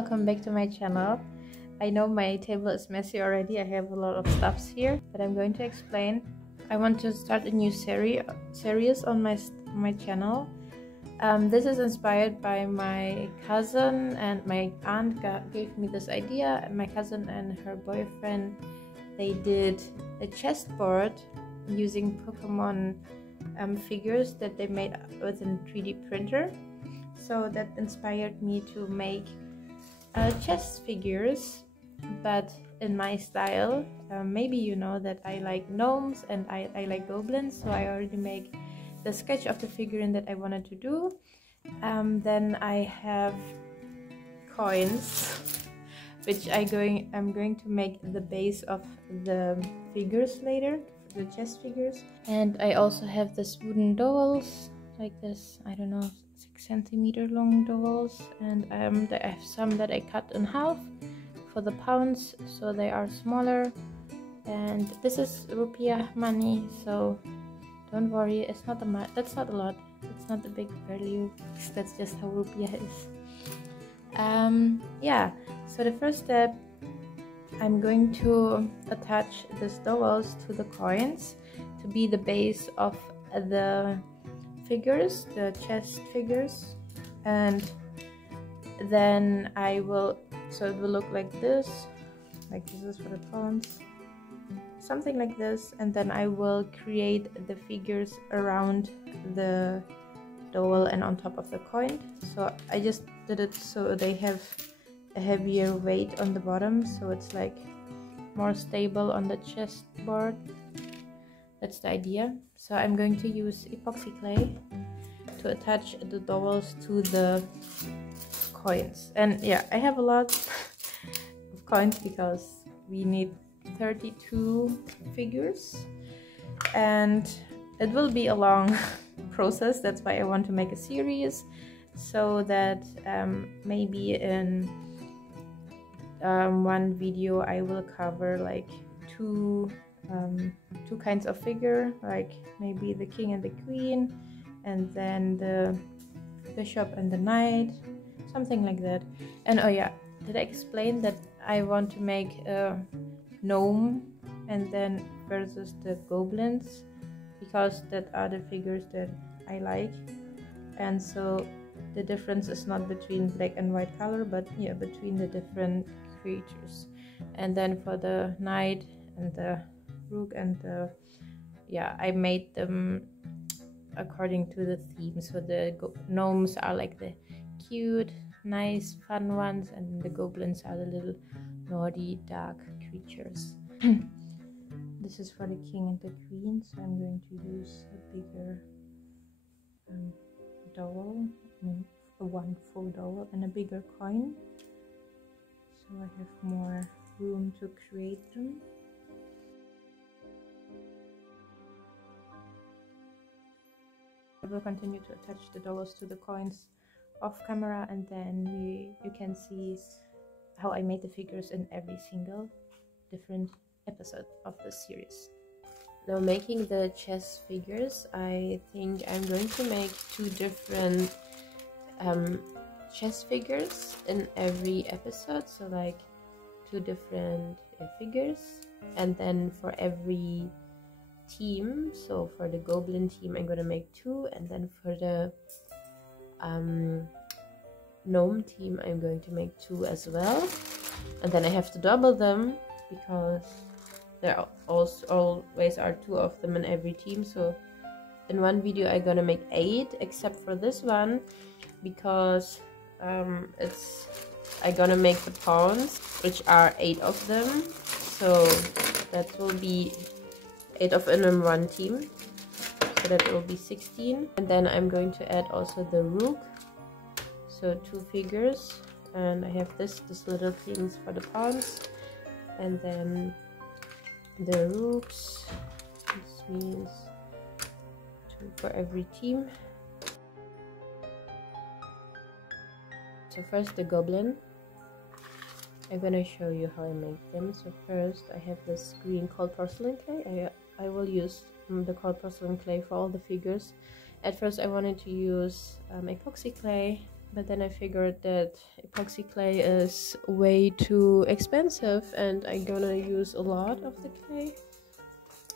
welcome back to my channel. I know my table is messy already, I have a lot of stuffs here, but I'm going to explain. I want to start a new series on my channel. This is inspired by my cousin, and my aunt gave me this idea. My cousin and her boyfriend, they did a chessboard using Pokemon figures that they made with a 3D printer. So that inspired me to make chess figures, but in my style. Maybe you know that I like gnomes and I like goblins, so I already make the sketch of the figurine that I wanted to do. Then I have coins, which I'm going to make the base of the figures later, the chess figures. And I also have this wooden dowels, like this, I don't know, 6 centimeter long dowels, and I have some that I cut in half for the pounds, so they are smaller. And this is rupiah money, so don't worry, it's not that's not a lot, it's not a big value, that's just how rupiah is. Yeah, so the first step, I'm going to attach these dowels to the coins to be the base of the figures, the chest figures. And then so it will look like this is for the pawns, something like this. And then I will create the figures around the dowel and on top of the coin. So I just did it so they have a heavier weight on the bottom, so it's like more stable on the chessboard. That's the idea. So I'm going to use epoxy clay to attach the dowels to the coins. And yeah, I have a lot of coins because we need 32 figures, and it will be a long process. That's why I want to make a series, so that maybe in one video I will cover like two kinds of figure, like maybe the king and the queen, and then the bishop and the knight, something like that. And oh yeah, did I explain that I want to make a gnome and then versus the goblins, because that are the figures that I like. And so the difference is not between black and white color, but yeah, between the different creatures. And then for the knight and the rook and the, yeah, I made them according to the theme. So the gnomes are like the cute, nice, fun ones, and the goblins are the little naughty, dark creatures. This is for the king and the queen, so I'm going to use a bigger dowel, one full dowel, and a bigger coin, so I have more room to create them. I will continue to attach the dowels to the coins off camera, and then you can see how I made the figures in every single different episode of this series. Now, making the chess figures, I think I'm going to make 2 different chess figures in every episode, so like 2 different figures. And then for every team, so for the goblin team I'm gonna make 2, and then for the gnome team I'm going to make 2 as well. And then I have to double them because there always are 2 of them in every team. So in one video I'm gonna make 8, except for this one, because I'm gonna make the pawns, which are 8 of them, so that will be 8 of them in one team, so that will be 16. And then I'm going to add also the rook, so 2 figures, and I have this little things for the pawns, and then the rooks. This means 2 for every team. So first the goblin. I'm gonna show you how I make them. So first I have this green called porcelain clay. I will use the called porcelain clay for all the figures. At first I wanted to use epoxy clay, but then I figured that epoxy clay is way too expensive and I'm gonna use a lot of the clay.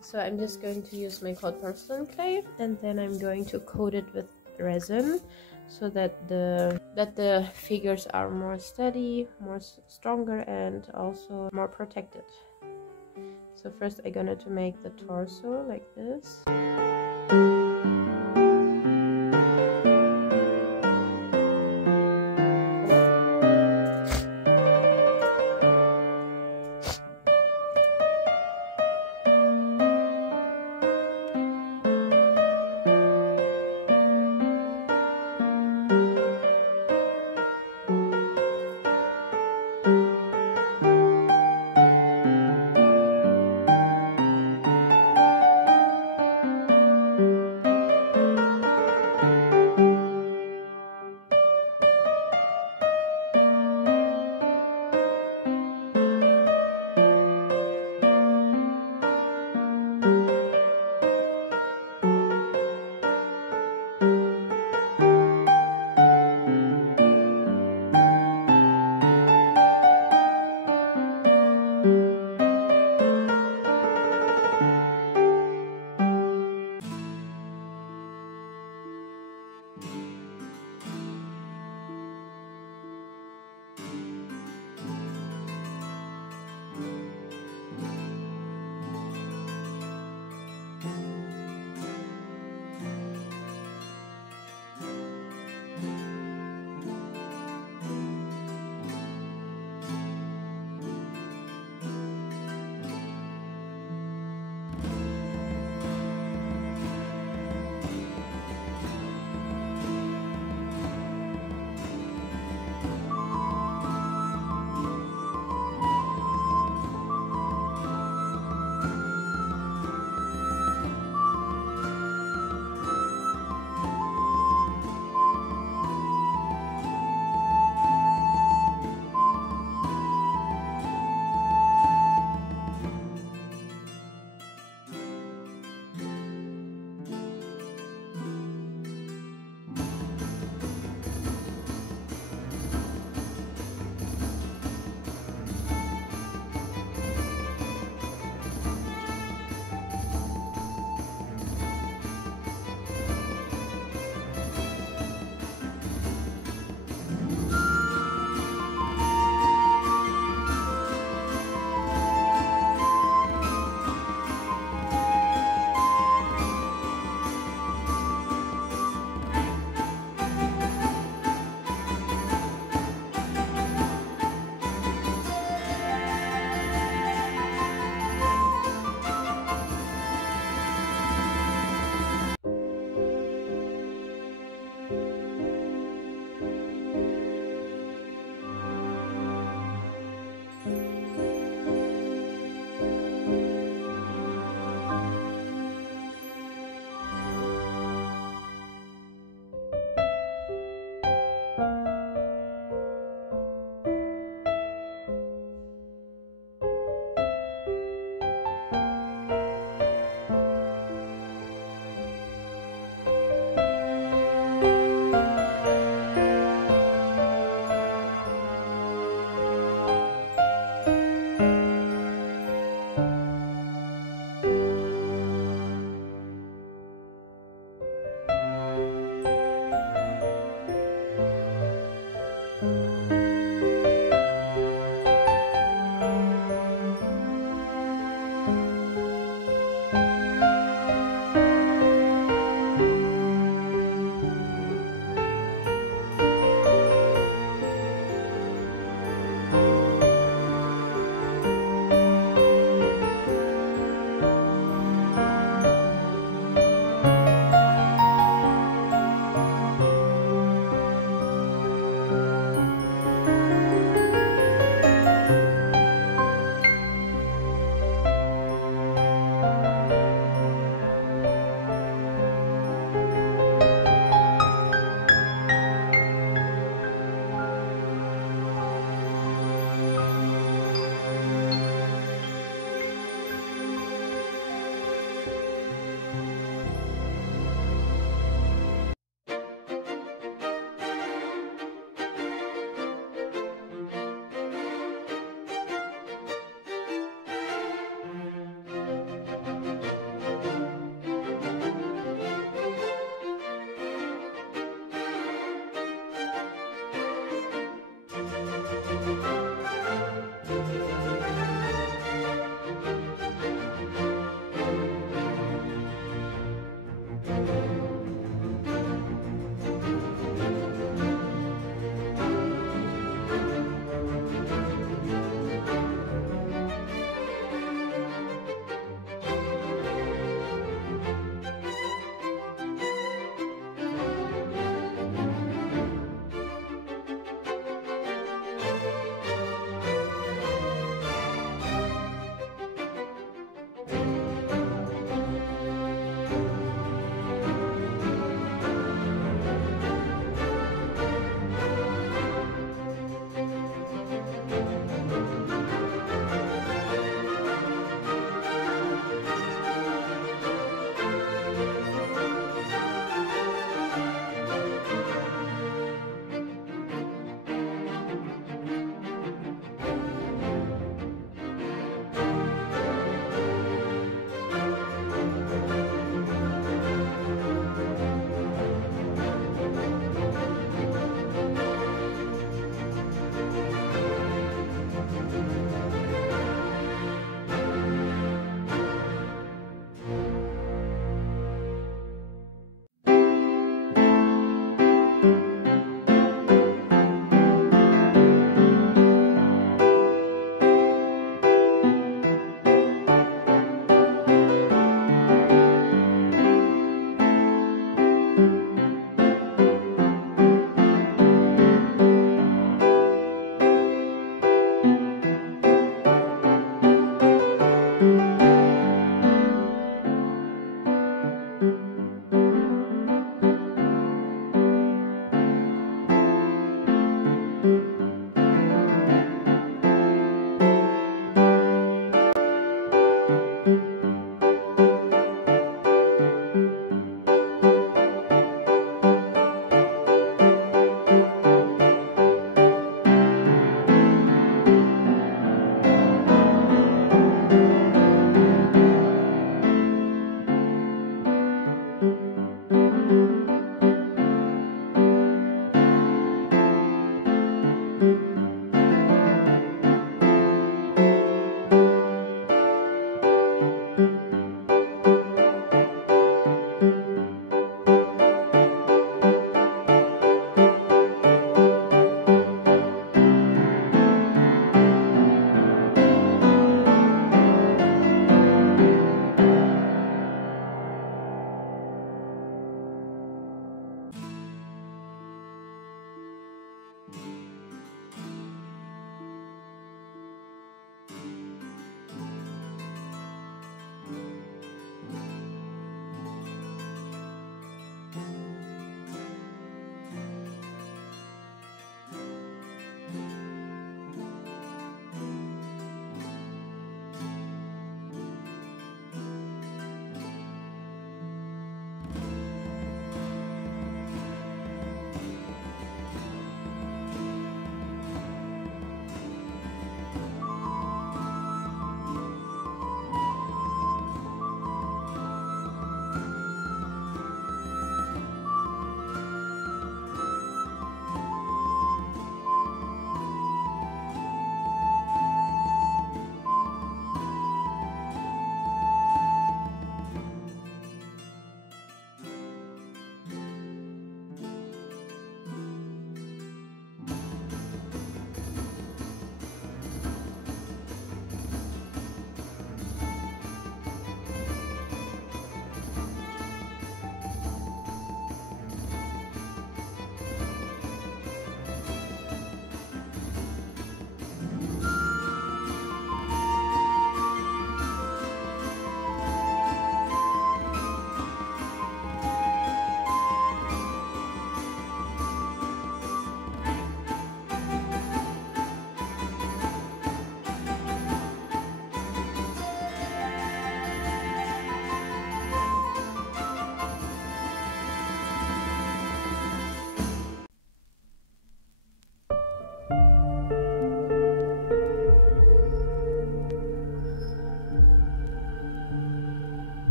So I'm just going to use my cold porcelain clay, and then I'm going to coat it with resin so that the figures are more steady, more stronger, and also more protected. So first I'm gonna to make the torso like this.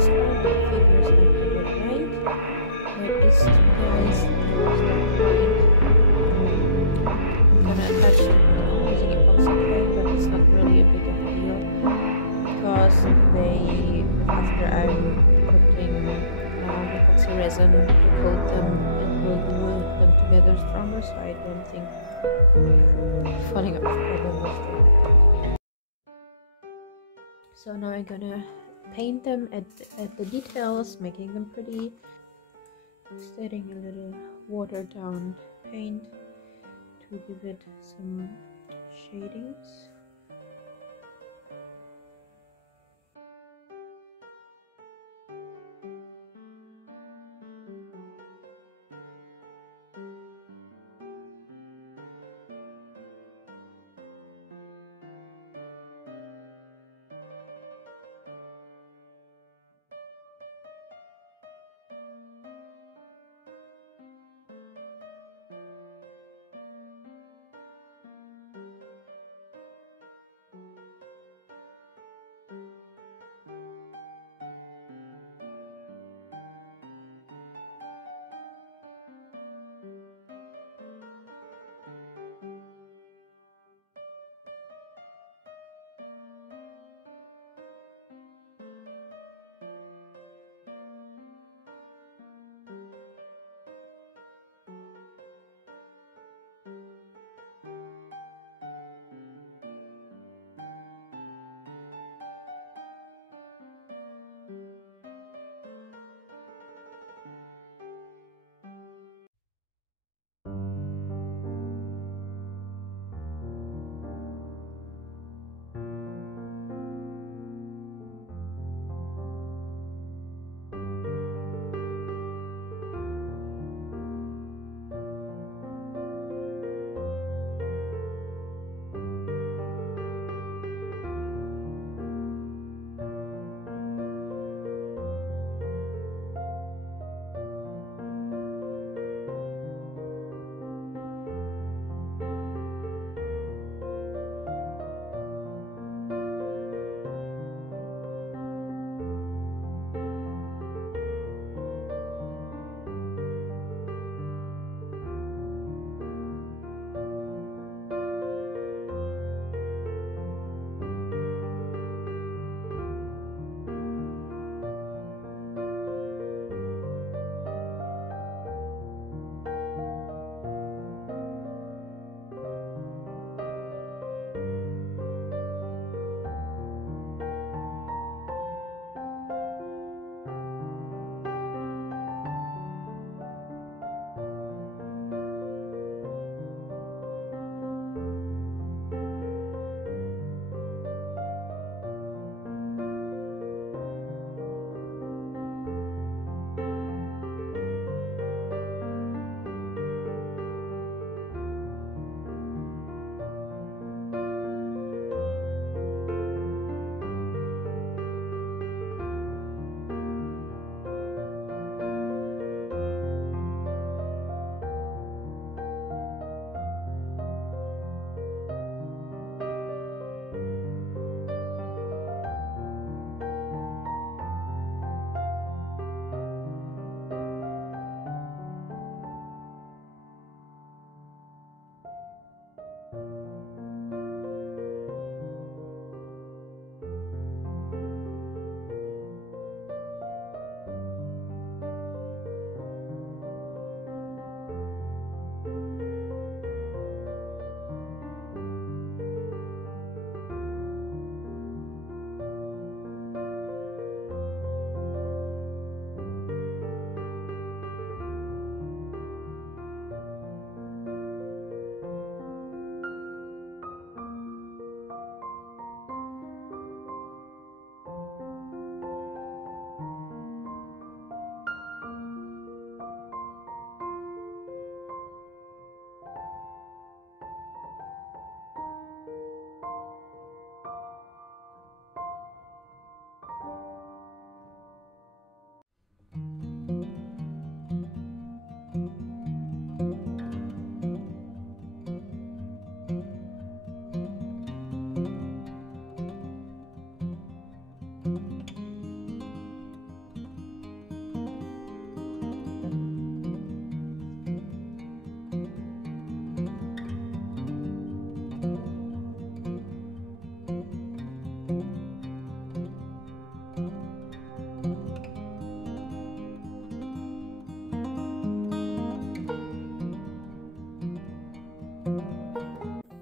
those are the figures I did it right. But these two guys, they lost their point. I'm gonna attach it using epoxy clay, but it's not really a big of a deal because after I'm putting epoxy resin to coat them, it will glue them together stronger, so I don't think falling off problem will still happen. So now I'm gonna paint them at the details, making them pretty, just adding a little watered down paint to give it some shadings.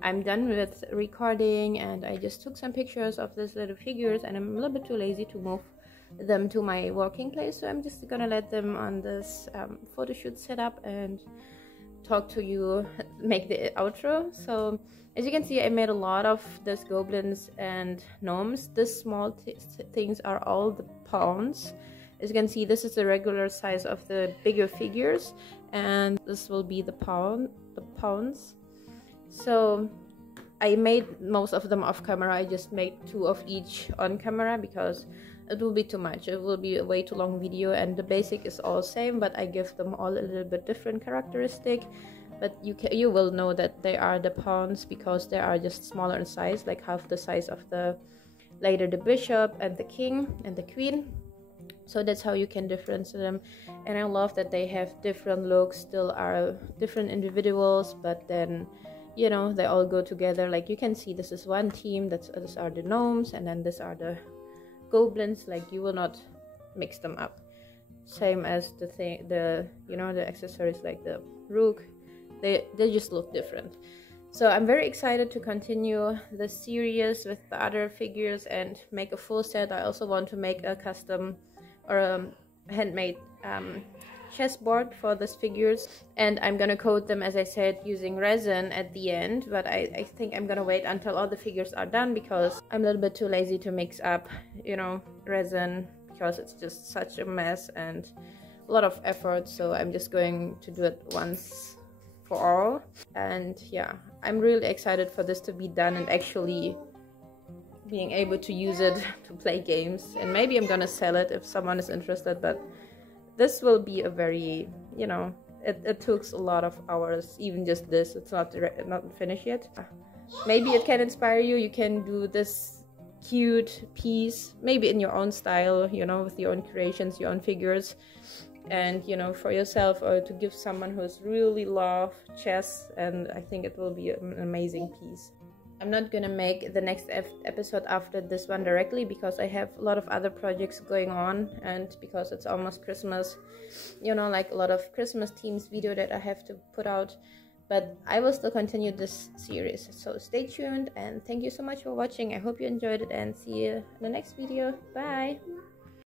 I'm done with recording, and I just took some pictures of these little figures, and I'm a little bit too lazy to move them to my working place, so I'm just gonna let them on this photo shoot setup and talk to you, make the outro. So as you can see, I made a lot of these goblins and gnomes. These small things are all the pawns. As you can see, this is the regular size of the bigger figures, and this will be the pawns. So I made most of them off camera. I just made 2 of each on camera because it will be too much. It will be a way too long video, and the basic is all same, but I give them all a little bit different characteristic. But you will know that they are the pawns because they are just smaller in size, like half the size of the bishop and the king and the queen. So that's how you can differentiate them. And I love that they have different looks, still are different individuals, but then, you know, they all go together. Like you can see, this is one team, these are the gnomes, and then these are the goblins. Like you will not mix them up. Same as the accessories like the Rook, they just look different. So I'm very excited to continue the series with the other figures and make a full set. I also want to make a custom or a handmade chessboard for these figures, and I'm gonna coat them, as I said, using resin at the end. But I think I'm gonna wait until all the figures are done because I'm a little bit too lazy to mix up, you know, resin, because it's just such a mess and a lot of effort. So I'm just going to do it once for all. And yeah, I'm really excited for this to be done and actually being able to use it to play games. And maybe I'm gonna sell it if someone is interested, but this will be a very, you know, it took a lot of hours, even just this. It's not finished yet. Maybe it can inspire you. You can do this cute piece maybe in your own style, you know, with your own creations, your own figures, and, you know, for yourself, or to give someone who's really love chess. And I think it will be an amazing piece. I'm not gonna make the next episode after this one directly because I have a lot of other projects going on, and because it's almost Christmas, you know, like a lot of Christmas themes video that I have to put out. But I will still continue this series, so stay tuned, and thank you so much for watching. I hope you enjoyed it, and see you in the next video. Bye.